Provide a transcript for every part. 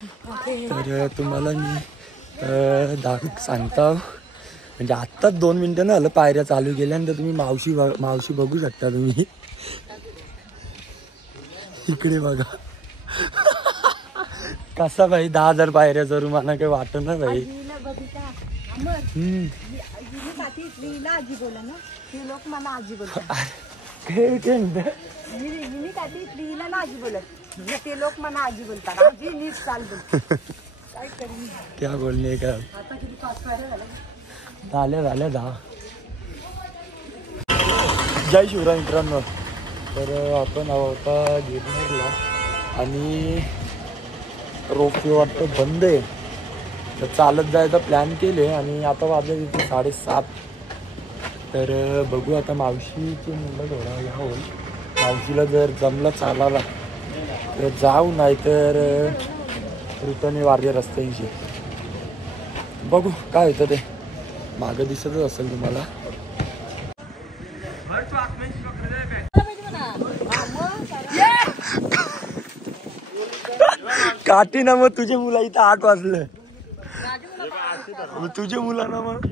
तर तुम्हाला मी सांगता म्हणजे आत्ताच 2 मिनिटं ना आलं पायऱ्या चालू केल्यानंतर तुम्ही मावशी बघू शकता तुम्ही इकडे बघा कसा भाई 10,000 पायऱ्या जरूर मला काही वाटत ना भाई. क्या बोलणे का झाल्या 10. जय शिवराय मित्रांनो. तर आपण होता गिरनारला आणि रोपवे वाटतं बंद आहे तर चालत जायचा प्लॅन केले आणि आता वाजले तिथे 7:30. तर बघू आता मावशीची मुलं थोडा या होईल मावशीला जर जमलं चालायला तर जाऊ नाही तर रिटर्न वारले रस्त्यांची बघू काय होतं ते मागं दिसतच असेल तुम्हाला. काठी ना मग तुझे मुलं इथं 8 वाजले तुझे मुलांना मग.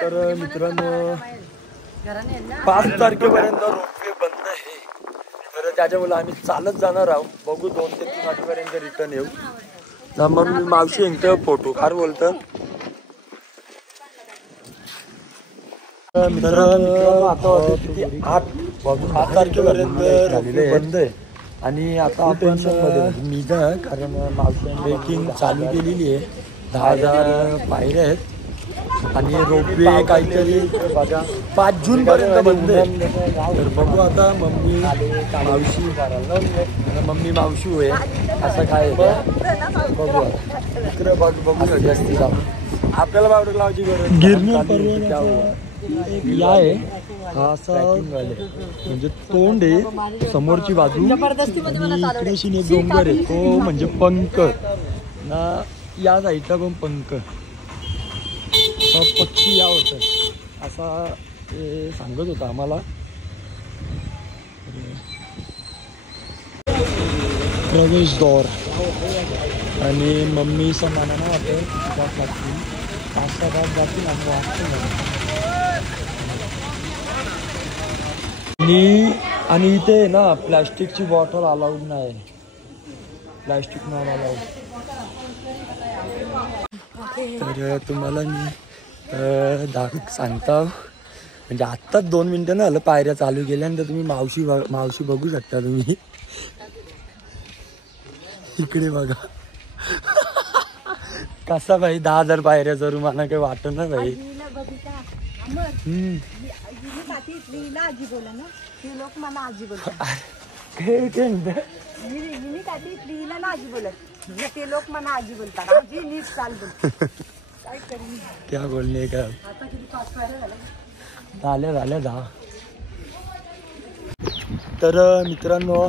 तर मित्रांनो 5 तारखेपर्यंत रोपवे बंद आहे तर त्याच्यामुळे आम्ही चालत जाणार आहोत. बघू 2 ते 3 वाजेपर्यंत रिटर्न येऊ ना. मग मी मावशी यांचं फोटो फार बोलतं. मित्रांनो आता 8 तारखेपर्यंत बंद आहे आणि आता आपण मी जा कारण मावशी ट्रेकिंग चालू केलेली आहे. 10,000 पायऱ्या आहेत आणि रोपवे काहीतरी 5 जून पर्यंत बंद आहे. तर बघू आता मम्मी मावशी होय असं काय बघू इकडे बघू सगळी असते आपल्याला पावडर लावायची गरज. गिरनार या आहे हा असा म्हणजे तोंड आहे समोरची बाजू आणि इकडेशी एक डोंगर आहे तो म्हणजे पंख ना या साईडला पण पंख पक्षी या होत असा ते सांगत होता आम्हाला. प्रवेशद्वार आणि मम्मी समानानं वाटतं 5-6 तास जातील आणि वाटतं आणि इथे ना प्लॅस्टिकची बॉटल अलाउड नाही. Plastic non allowed. तर तुम्हाला मी सांगता म्हणजे आत्ताच 2 मिनिटं ना आलं पायऱ्या चालू केल्यानंतर तुम्ही मावशी बघू शकता तुम्ही इकडे बघा कसा भाई 10,000 पायऱ्या जरूर मला काही वाटत ना भाई. क्या बोलणे का झाल्या 10. तर मित्रांनो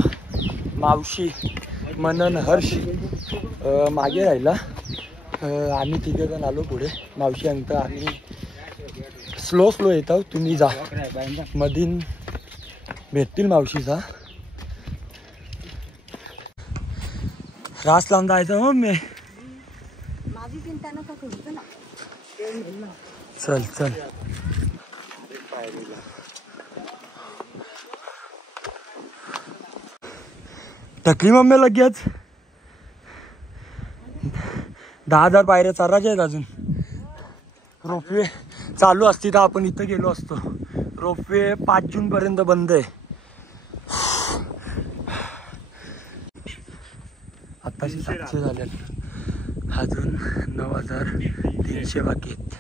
मावशी मनन हर्ष मागे राहिला. आम्ही 3 जण आलो पुढे. मावशी अंक आम्ही स्लो येत आहोत. तुम्ही जा मधीन भेटतील मावशीचा रास लावून जायचं. मग मी माझी चिंता नका करू ना. चल टकली मम्मी लगेच 10,000 पायऱ्या चारायच्या आहेत अजून. रोपवे चालू असती तर आपण इथं गेलो असतो. रोपवे 5 जून पर्यंत बंद आहे. आत्ताशी 700 झाले अजून 9,300 बाकी आहेत.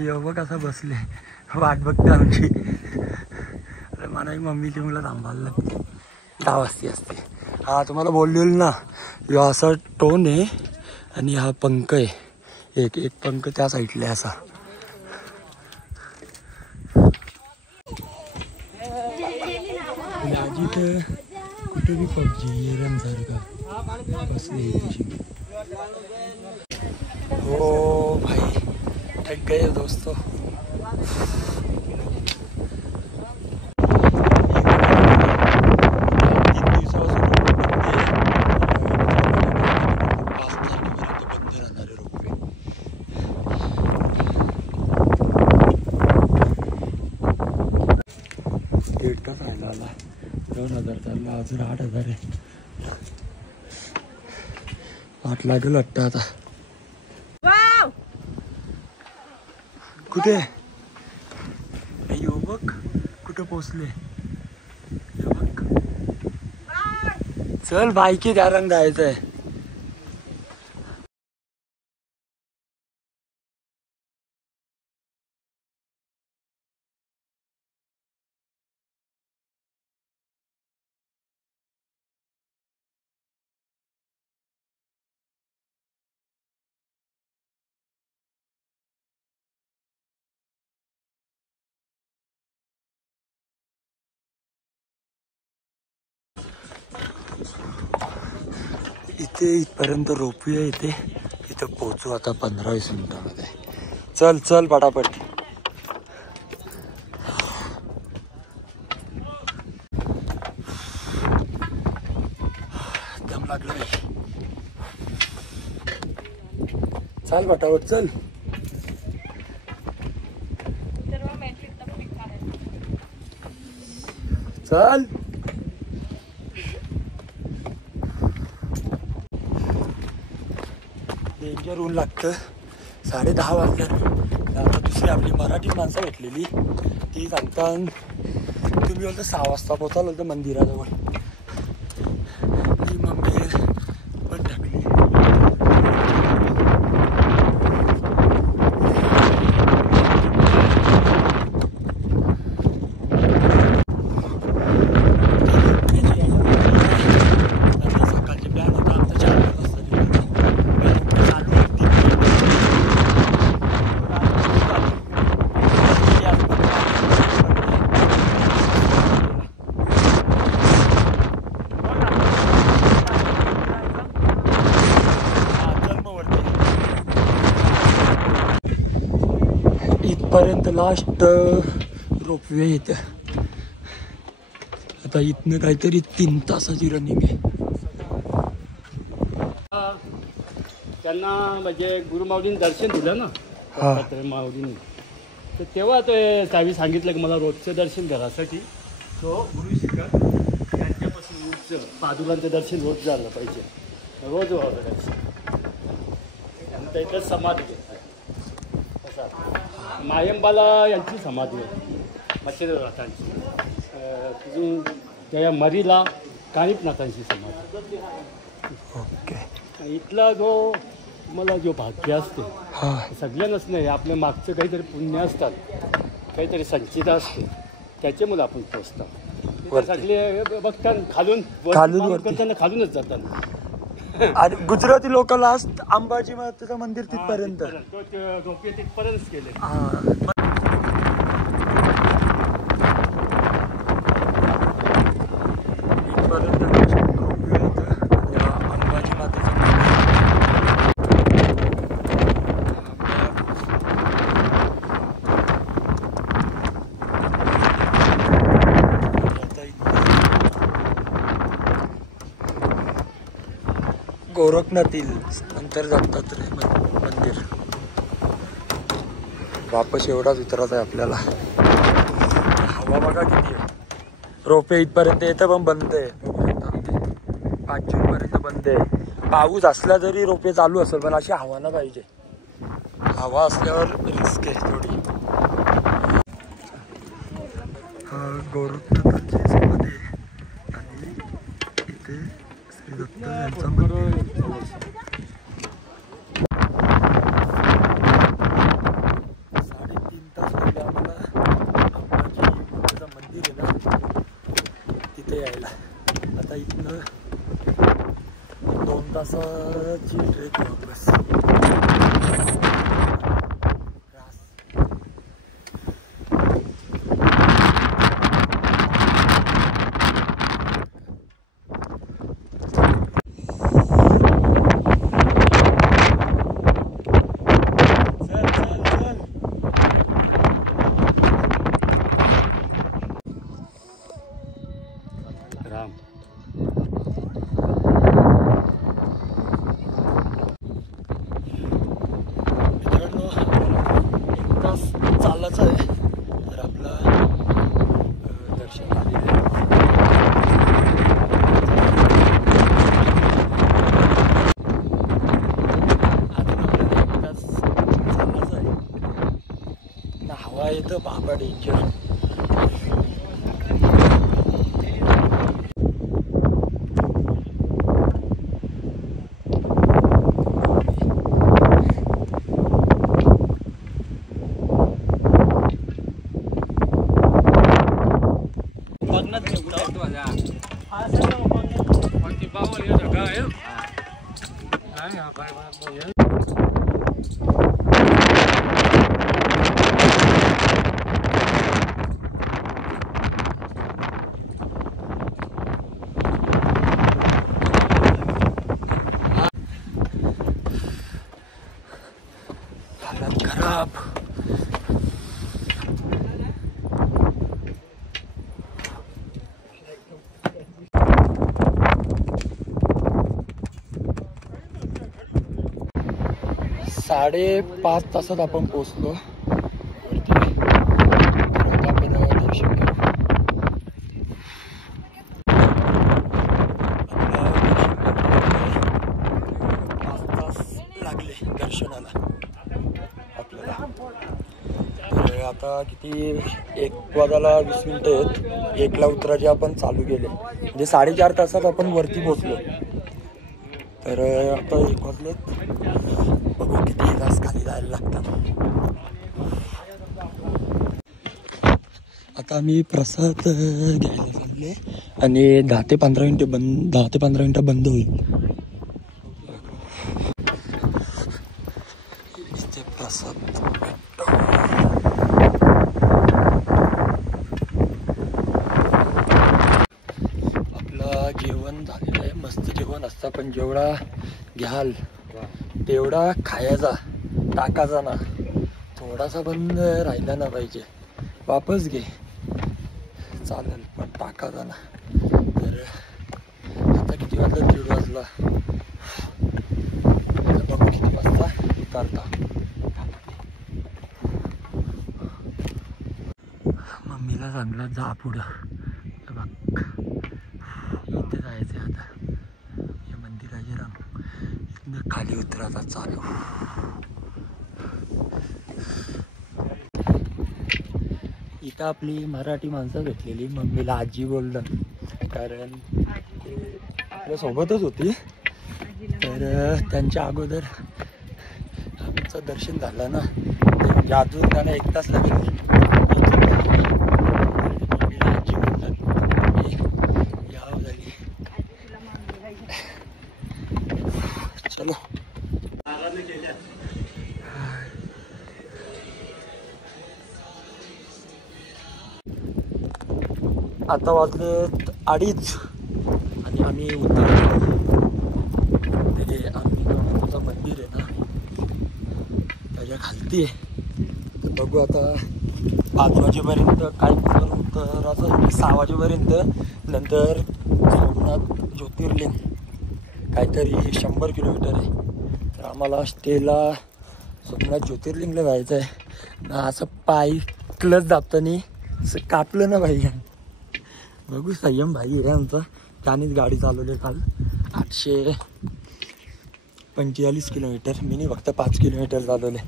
एवढं कसा बसले वाट बघते आमची. मलाही मम्मीची मुलं थांबायला लागते 10 वाजती असते. हा तुम्हाला बोललेल ना यो असा टोन आहे आणि हा पंख आहे. एक पंख त्या साईडला आहे असा. आजी तर कुठे बी पबजी रमसारखा बसली तशी. हो भाई थक गए दोस्तों. 1.5 तास राहिला आला. 2000 चालला, अजून 8000 आहे. 8 लागेल वाटतं आता. कुठे येऊ बघ, कुठं पोचले बघ. चल बाईकी त्या रंग जायचंय. इथे इथपर्यंत रोपवे येते. इथं पोहोचू आता 15-20 मिनिटांमध्ये. चल चल पटापट. दम लागलाय. चल पटापट चल. चल डेंजर ऊन लागतं. 10:30 वाजले. आता दुसरी आपली मराठी माणसं भेटलेली, ती सांगतात तुम्ही बोलतं 6 वाजता पोचाल होतं मंदिराजवळ. ती मम्मी पण टाकली. सकाळचे प्लॅन होता आमचा 4 वाजता. इथपर्यंत लास्ट रोपवे येते. आता इथनं काहीतरी 3 तासाची रनिंग आहे. त्यांना म्हणजे गुरुमाऊलींनी दर्शन दिलं ना माऊलींनी, तर तेव्हा ते साहेब सांगितलं की मला रोजचं दर्शन घरासाठी तो गुरु शिखर यांच्यापासून रोजचं पादुकांचं दर्शन रोज झालं पाहिजे. रोज व्हावं दर्शन. त्यांचं इथं समाधी आहे. मायंबाला यांची समाधी होती मच्छिंद्रनाथांची. तिथून त्या मरीला कानिपनाथांची समाधी. ओके. इथला जो तुम्हाला जो भाग्य असते सगळ्यांनाच नाही, आपल्या मागचं काहीतरी पुण्य असतात, काहीतरी संचित असते, त्याच्यामुळे आपण पोचतो. सगळे बघता खालून करताना खालूनच जातात. आणि गुजराती लोकांना अंबाजी मातेचं मंदिर तिथपर्यंत रोपवे तिथपर्यंत गेले. अंबाजी मातेचं गोरखनाथील नंतर जातात रे मंदिर. वापस एवढाच उतरत आहे आपल्याला. हवा बघा किती आहे. रोपे इथपर्यंत येतं पण बंद आहे. 5 जूनपर्यंत बंद आहे. पाऊस असला तरी रोपे चालू असेल, पण अशी हवा ना पाहिजे. हवा असल्यावर रिस्क आहे थोडी. गोरखनाथांची समाधी आणि इथे श्री दत्त यांचा मंदिर. 3.5 तास लागले आम्हाला अंबाजी मंदिर आहे ना तिथे यायला. आता इथनं 2 तासाची ट्रेक वापस. चाललाच आहे तर आपला दर्शन आंबा डेंजर. खराब. साडेपाच तासात आपण पोहोचलो वरती. आता आपण दर्शन करू. आपलं 5 तास लागले दर्शनाला आपल्याला. तर आता किती 1:20 आहेत. 1ला उतरायचे आपण चालू केले म्हणजे 4.5 तासात आपण वरती पोहोचलो. तर आता 1 वाजलेत. बघू किती तास खाली जायला लागतात. आता आम्ही प्रसाद घ्यायला चालले आणि 10 ते 15 मिनिटं बंद होईल. इथे प्रसाद आपलं जेवण झालेलं आहे. मस्त जेवण असतं पण जेवढा घ्याल तेवढा खायचा, टाकायचा ना. थोडासा बंद राहिला ना पाहिजे. वापस घे चालेल पण टाकायचा ना. तर आता किती वाजता? 1:30 वाजला. बघू किती वाजता उतारता. मम्मीला सांगला जा पुढं. बघ इथे जायचं आता. या मंदिराचे रंग खाली उतरायचा चालू. इथं आपली मराठी माणसं भेटलेली. मम्मीला आजी बोललं कारण आपल्या सोबतच होती. तर त्यांच्या अगोदर आमचं दर्शन झालं ना. म्हणजे अजून त्याला 1 तास लागेल. मम्मीला आजी बोललं यावं झाली. चलो आता वाजले 2:30 आणि आम्ही उतरलो. ते आम्ही गणपतीचं मंदिर आहे ना त्याच्या खालती आहे. तर बघू आता 5 वाजेपर्यंत काय उतरायचं. 6 वाजेपर्यंत. नंतर सोमनाथ ज्योतिर्लिंग काहीतरी 100 किलोमीटर आहे. तर आम्हाला स्टेला सोमनाथ ज्योतिर्लिंगला जायचं आहे ना. असं पाय क्लच दाबताना असं कापलं ना भाई. बघू संयम भाई आहे आमचा. त्यानेच गाडी चालवली काल 845 किलोमीटर. मी फक्त 5 किलोमीटर चालवले.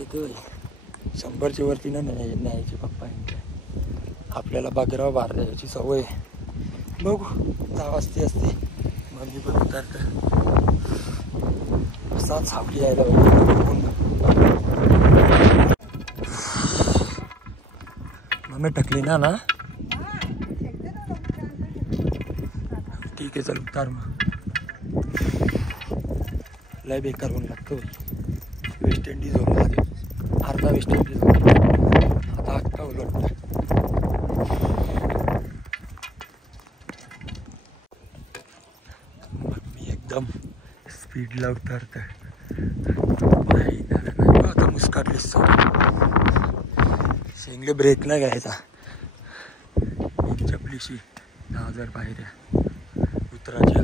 इथे 100च्या वरती ना न्यायचे पप्पा. आपल्याला बागराव बाहेर द्यायची सवय. बघू 10 वाजते असते मम्मी पण उतरतं. असा सावली यायला मम्मी टकली ना ना. ठीक आहे चल उतार. मग लय बेकार होऊन लागतो. वेस्ट इंडिज होऊन लागेल. अर्धा वेस्ट इंडिज आता अख्खा उलटतं. मी एकदम स्पीडला उतरतं. नाही आता मुस्काटलीस शेंगले ब्रेक नाही घ्यायचा. चपलीशी 10,000 पायऱ्या उतराच्या.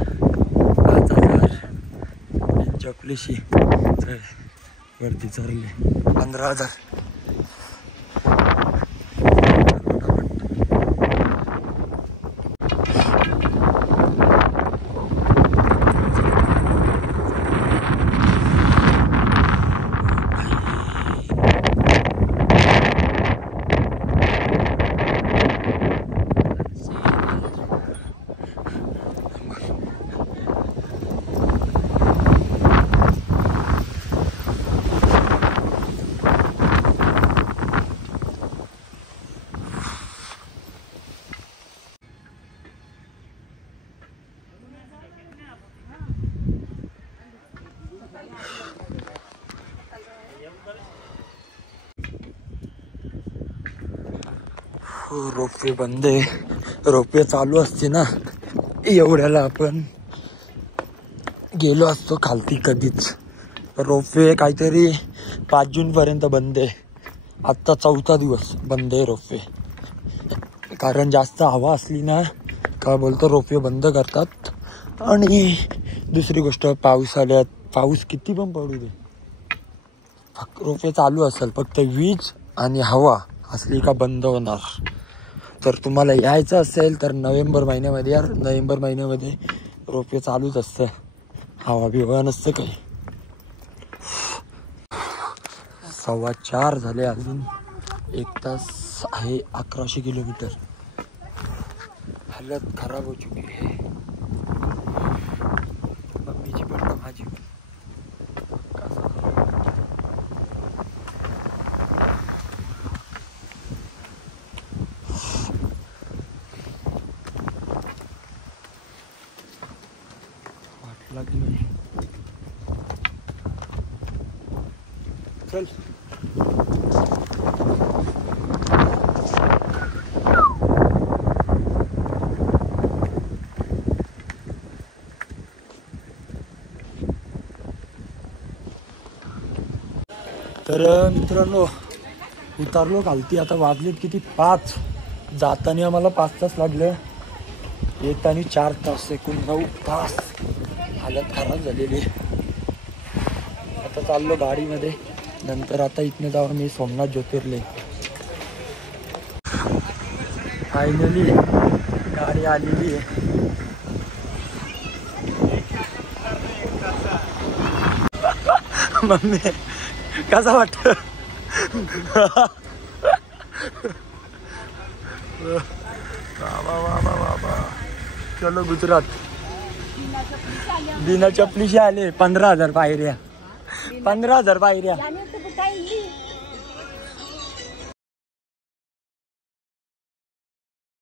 5,000 चपलीशी वरती चढले 15,000. रोपवे बंद आहे. रोपवे चालू असते ना एवढ्याला आपण गेलो असतो खालती कधीच. रोपवे काहीतरी 5 जून पर्यंत बंद आहे. आत्ता 4था दिवस बंद आहे रोपवे. कारण जास्त हवा असली ना का बोलतो रोपवे बंद करतात. आणि दुसरी गोष्ट पाऊस आल्यात, पाऊस किती पण पडू दे, रोपवे चालू असेल. फक्त वीज आणि हवा असली का बंद होणार. तर तुम्हाला यायचं असेल तर नोव्हेंबर महिन्यामध्ये यार. नोव्हेंबर महिन्यामध्ये रोपवे चालूच असतं. हवा बिवा नसतं काही. 4:15 झाले. अजून 1 तास आहे. 1100 किलोमीटर. हालत खराब हो चुकी है. मम्मीची पण ना माझी पण. वाट लागली. चल तर मित्रांनो उतारलो खालती. आता वाजलेत किती 5. जाताना आम्हाला 5 तास लागले. येताना 4 तास. एकूण 9 तास. हालत खराब झालेली. आता चाललो गाडीमध्ये. नंतर आता इथनं जाऊन मी सोमनाथ ज्योतिर्लिंग. फायनली गाडी आलेली आहे. मम्मी कसा वाटत? बाबा चलो गुजरात. बिना चपलीशी आले. 15,000 पायऱ्या. 15,000 पायऱ्या.